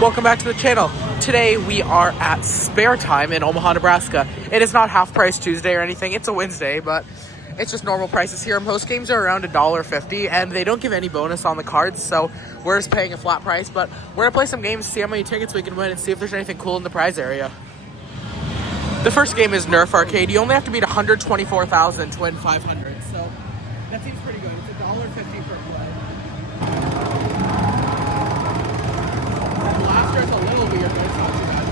Welcome back to the channel. Today we are at Spare Time in Omaha, Nebraska. It is not half price Tuesday or anything. It's a Wednesday, but it's just normal prices here. Most games are around $1.50 and they don't give any bonus on the cards, so we're just paying a flat price. But we're gonna play some games, see how many tickets we can win, and see if there's anything cool in the prize area. The first game is Nerf Arcade. You only have to beat 124,000 to win 500, so that seems pretty good. It's $1.50 per play. Last year's a little weird, but it's not too bad.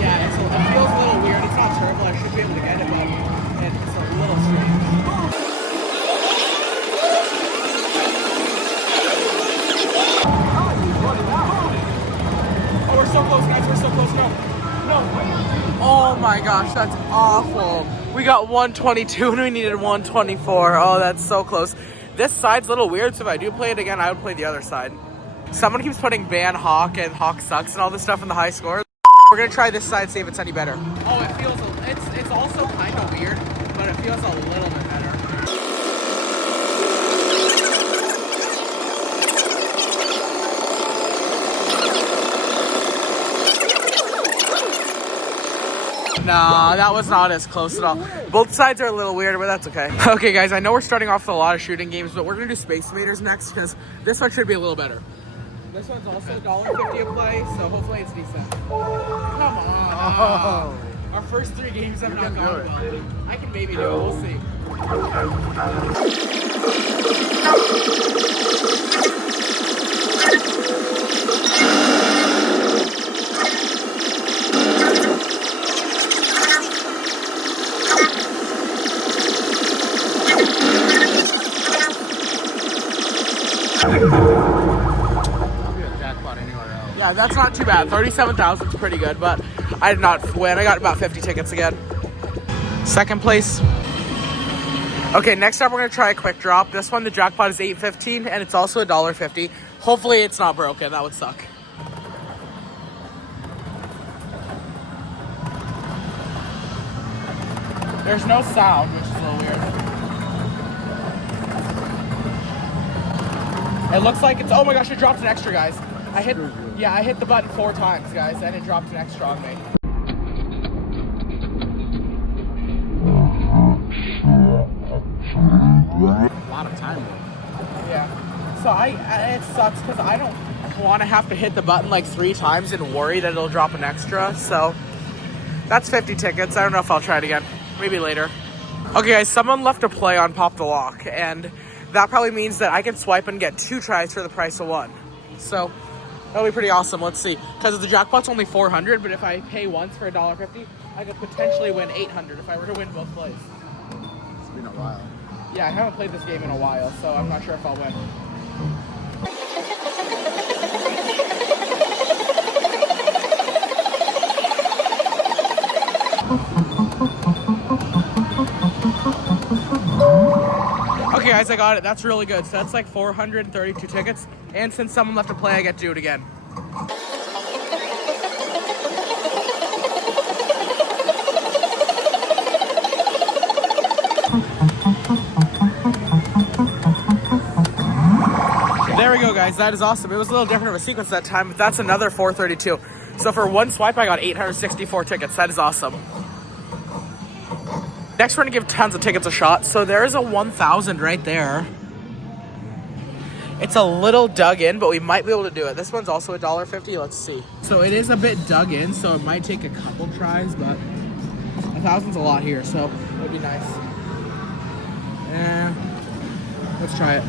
Yeah, it feels a little weird. It's not terrible. I should be able to get it, but it's a little strange. Oh, we're so close, guys. We're so close. No. Oh my gosh, that's awful. We got 122 and we needed 124. Oh, that's so close. This side's a little weird, so if I do play it again, I would play the other side. Someone keeps putting ban Hawk and Hawk sucks and all this stuff in the high score. We're gonna try this side, see if it's any better. Oh, it feels, it's also kind of weird, but it feels a little bit better. No, that was not as close at all. Both sides are a little weird, but that's okay. Okay, guys, I know we're starting off with a lot of shooting games, but we're going to do Space Invaders next because this one should be a little better. This one's also $1.50 a play, so hopefully it's decent. Come on. Oh. Our first three games have not gone well. I can maybe do it. We'll see. Yeah, that's not too bad. 37,000 is pretty good, but I did not win. I got about 50 tickets again. Second place. Okay, next up we're gonna try a quick drop. This one, the jackpot is $8.15 and it's also $1.50. Hopefully it's not broken. That would suck. There's no sound, which is a little weird. It looks like it's, oh my gosh, it dropped an extra, guys. I hit the button 4 times, guys, and it dropped an extra on me. A lot of time. Yeah. So it sucks because I don't want to have to hit the button like 3 times and worry that it'll drop an extra. So that's 50 tickets. I don't know if I'll try it again. Maybe later. Okay, guys, someone left a play on Pop the Lock, and that probably means that I can swipe and get 2 tries for the price of 1. So that'll be pretty awesome. Let's see. Because the jackpot's only 400, but if I pay once for $1.50, I could potentially win 800 if I were to win both plays. It's been a while. Yeah, I haven't played this game in a while, so I'm not sure if I'll win. Okay, guys, I got it. That's really good. So that's like 432 tickets. And since someone left a play, I get to do it again. There we go, guys. That is awesome. It was a little different of a sequence that time, but that's another 432. So for 1 swipe, I got 864 tickets. That is awesome. Next, we're gonna give tons of tickets a shot. So there is a 1,000 right there. It's a little dug in, but we might be able to do it. This one's also $1.50. Let's see. So it is a bit dug in, so it might take a couple tries, but 1,000's a lot here, so it'd be nice. Let's try it.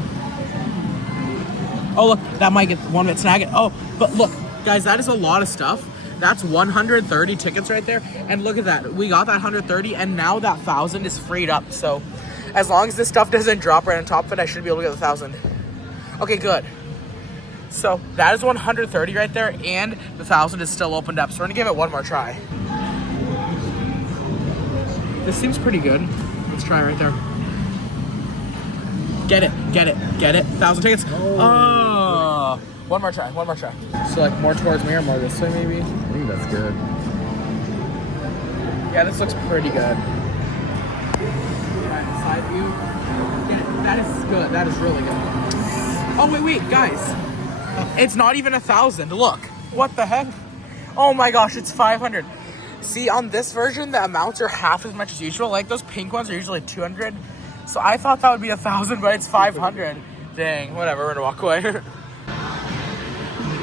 Oh, look, that might get one bit snag it. Oh, but look, guys, that is a lot of stuff. That's 130 tickets right there. And look at that. We got that 130, and now that 1,000 is freed up. So as long as this stuff doesn't drop right on top of it, I should be able to get the 1,000. Okay, good. So that is 130 right there, and the 1,000 is still opened up. So we're gonna give it one more try. This seems pretty good. Let's try right there. Get it, get it, get it. 1,000 tickets. Oh. One more try, one more try. So like more towards me or more this way maybe? I think that's good. Yeah, this looks pretty good. Side view. Yeah, that is good. That is really good. Oh, wait, guys. It's not even 1,000. Look. What the heck? Oh my gosh, it's 500. See, on this version, the amounts are half as much as usual. Like, those pink ones are usually 200. So I thought that would be 1,000, but it's 500. Dang, whatever, we're gonna walk away.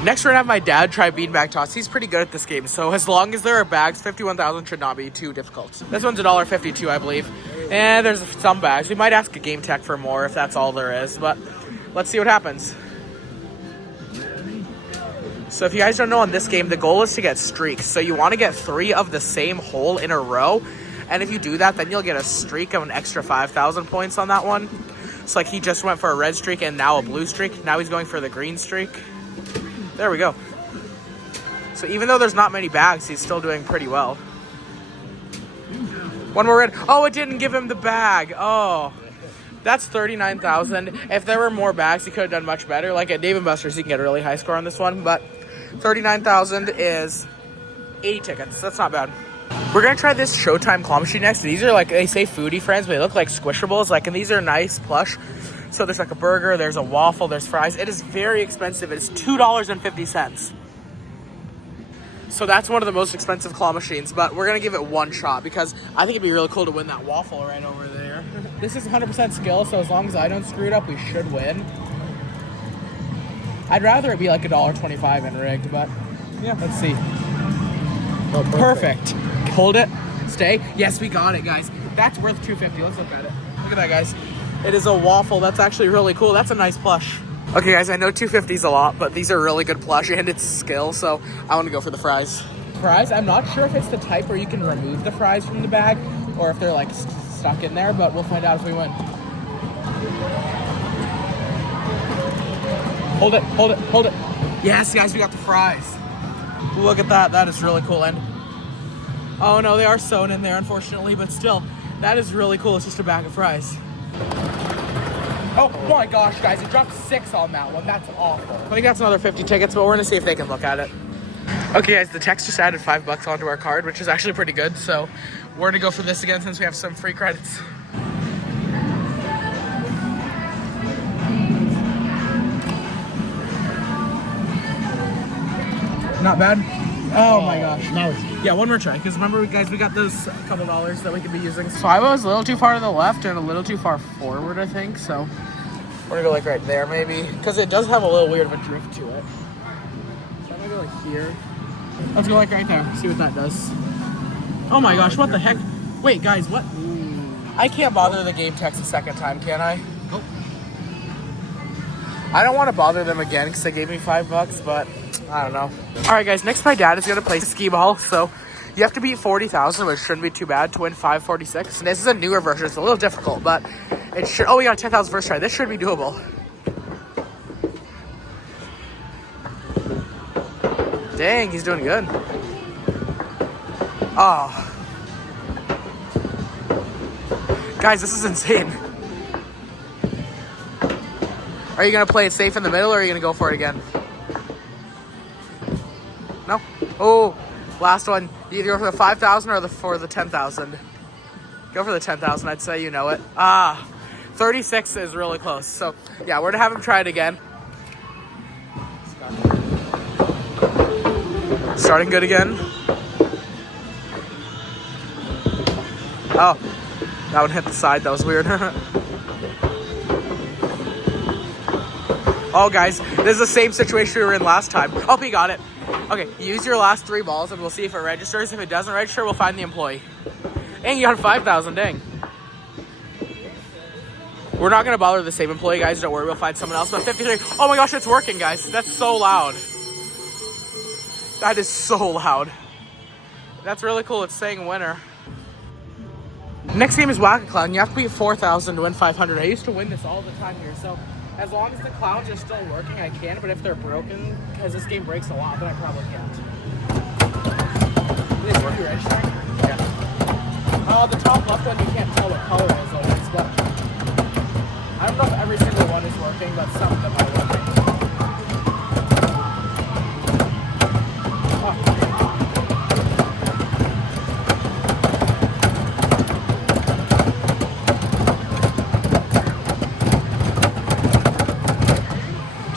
Next, we're gonna have my dad try beanbag toss. He's pretty good at this game, so as long as there are bags, 51,000 should not be too difficult. This one's $1.52, I believe. And there's some bags. We might ask a game tech for more if that's all there is, but let's see what happens. So if you guys don't know, on this game, the goal is to get streaks. So you want to get 3 of the same hole in a row. And if you do that, then you'll get a streak of an extra 5,000 points on that one. So like he just went for a red streak and now a blue streak. Now he's going for the green streak. There we go. So even though there's not many bags, he's still doing pretty well. One more red. Oh, it didn't give him the bag. Oh, that's 39,000. If there were more bags, he could have done much better. Like at Dave & Buster's, he can get a really high score on this one. But 39,000 is 80 tickets. That's not bad. We're going to try this Showtime claw machine next. These are like, they say foodie friends, but they look like Squishables. Like, and these are nice, plush. So there's like a burger, there's a waffle, there's fries. It is very expensive. It's $2.50. So that's one of the most expensive claw machines, but we're going to give it one shot because I think it'd be really cool to win that waffle right over there. This is 100% skill, so as long as I don't screw it up, we should win. I'd rather it be like $1.25 and rigged, but yeah, let's see. Oh, perfect. Hold it. Stay. Yes, we got it, guys. That's worth $2.50. Let's look at it. Look at that, guys. It is a waffle. That's actually really cool. That's a nice plush. Okay, guys, I know $2.50 is a lot, but these are really good plush, and it's skill, so I want to go for the fries. Fries? I'm not sure if it's the type where you can remove the fries from the bag, or if they're, like, stuck in there, but we'll find out if we win. Hold it, hold it, hold it. Yes, guys, we got the fries. Look at that. That is really cool. And oh, no, they are sewn in there, unfortunately, but still, that is really cool. It's just a bag of fries. Oh my gosh, guys, it dropped 6 on that one. That's awful. I think that's another 50 tickets, but we're gonna see if they can look at it. Okay, guys, the text just added $5 onto our card, which is actually pretty good. So we're gonna go for this again since we have some free credits. Not bad. Oh my gosh. Now it's yeah, one more try, because remember, guys, we got those couple dollars that we could be using. So I was a little too far to the left and a little too far forward, I think. So we're gonna go like right there, maybe, because it does have a little weird of a drift to it. So I'm gonna go like here. Let's go like right there. See what that does. Oh my gosh, what the heck? Wait, guys, what? I can't bother the game text a second time, can I? Nope. I don't want to bother them again because they gave me $5, but I don't know. All right, guys, next my dad is going to play skee ball. So you have to beat 40,000, which shouldn't be too bad to win 546. And this is a newer version. It's a little difficult, but it should. Oh, we got 10,000 first try. This should be doable. Dang, he's doing good. Oh. Guys, this is insane. Are you going to play it safe in the middle, or are you going to go for it again? No? Oh, last one. You either go for the 5,000 or for the 10,000. Go for the 10,000, I'd say. You know it. 36 is really close. So, yeah, we're going to have him try it again. Starting good again. Oh, that one hit the side. That was weird. Oh, guys, this is the same situation we were in last time. Oh, he got it. Okay, use your last 3 balls, and we'll see if it registers. If it doesn't register, we'll find the employee. And you got 5,000, dang. We're not going to bother the same employee, guys. Don't worry, we'll find someone else. But 53. Oh, my gosh, it's working, guys. That's so loud. That is so loud. That's really cool. It's saying winner. Next game is Whack-A-Clown. You have to beat 4,000 to win 500. I used to win this all the time here, so as long as the clowns are still working, I can, but if they're broken, because this game breaks a lot, then I probably can't. Is this working registering? Yeah. The top left one, you can't tell what color it is always, but I don't know if every single one is working, but some of them are working.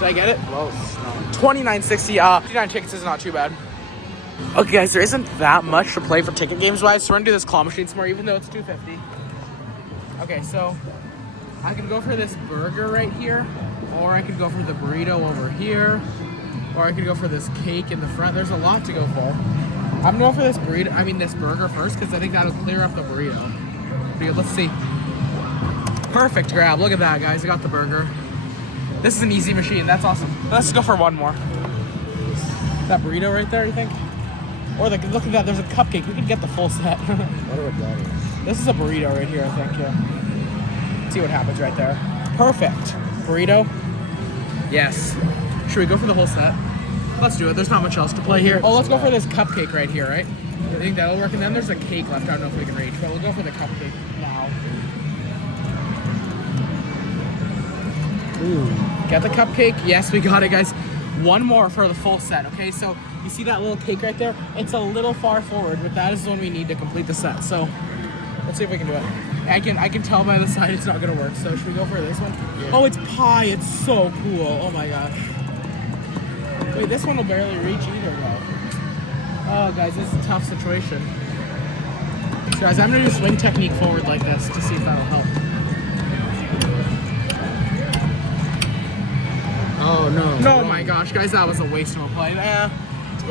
I get it? Close. No. $29.60. 59 tickets is not too bad. Okay, guys, there isn't that much to play for ticket games wise, so we're gonna do this claw machine some more, even though it's $2.50. Okay, so I can go for this burger right here, or I could go for the burrito over here, or I could go for this cake in the front. There's a lot to go for. I'm gonna go for this this burger first, because I think that'll clear up the burrito. Dude, let's see. Perfect grab. Look at that, guys. I got the burger. This is an easy machine. That's awesome. Let's go for one more. That burrito right there, you think? Or look at that. There's a cupcake. We could get the full set. What about that? This is a burrito right here, I think. Yeah. Let's see what happens right there. Perfect. Burrito. Yes. Should we go for the whole set? Let's do it. There's not much else to play here. Oh, let's go for this cupcake right here, right? I think that'll work. And then there's a cake left. I don't know if we can reach, but we'll go for the cupcake now. Ooh. Get the cupcake. Yes, we got it, guys. One more for the full set, okay? So you see that little cake right there? It's a little far forward, but that is the one we need to complete the set. So let's see if we can do it. I can tell by the side it's not gonna work. So should we go for this one? Yeah. Oh, it's pie. It's so cool. Oh my gosh. Wait, this one will barely reach either, though. Oh, guys, this is a tough situation. So, guys, I'm gonna do swing technique forward like this to see if that'll help. Oh, no. No, my gosh, guys, that was a waste of a play.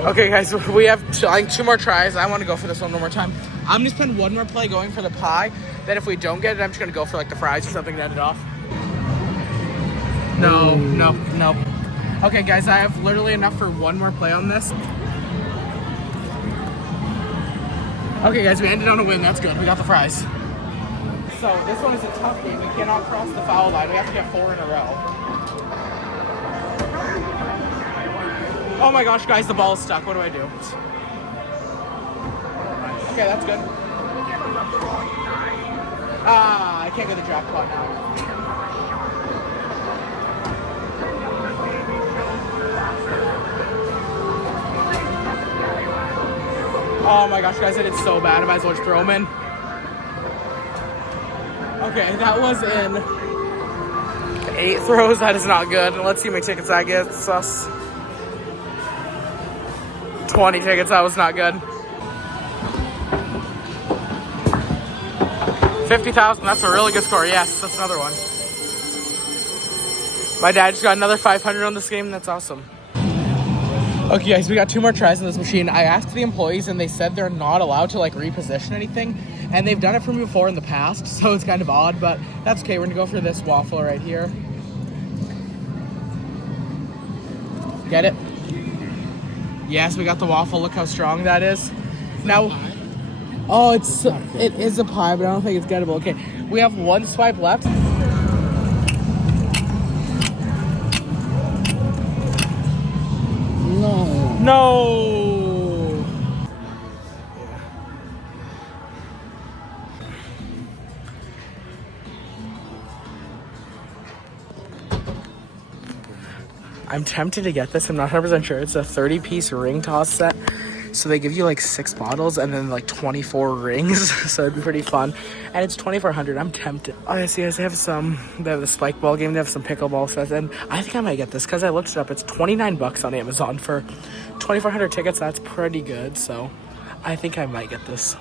Okay, guys, we have two more tries. I want to go for this one more time. I'm gonna spend one more play going for the pie. Then if we don't get it, I'm just gonna go for like the fries or something to end it off. No. Okay, guys, I have literally enough for one more play on this. Okay, guys, we ended on a win. That's good. We got the fries. So this one is a tough game. We cannot cross the foul line. We have to get 4 in a row. Oh my gosh, guys, the ball is stuck. What do I do? Okay, that's good. I can't get the jackpot now. Oh my gosh, guys, I did so bad. I might as well just throw them in. Okay, that was in 8 throws. That is not good. Let's see how many tickets that gets us. 20 tickets. That was not good. 50,000. That's a really good score. Yes, that's another one. My dad just got another 500 on this game. That's awesome. Okay, guys, we got 2 more tries on this machine. I asked the employees, and they said they're not allowed to like reposition anything, and they've done it for me before in the past, so it's kind of odd, but that's okay. We're gonna go for this waffle right here. Get it? Yes, we got the waffle. Look how strong that is. Now, oh, it is a pie, but I don't think it's gettable. Okay, we have 1 swipe left. No. I'm tempted to get this. I'm not 100% sure. It's a 30-piece ring toss set. So they give you like 6 bottles and then like 24 rings. So it'd be pretty fun. And it's $2,400. I'm tempted. Oh, yes, they have the spike ball game. They have some pickleball sets. And I think I might get this because I looked it up. It's $29 on Amazon for 2,400 tickets. That's pretty good. So I think I might get this.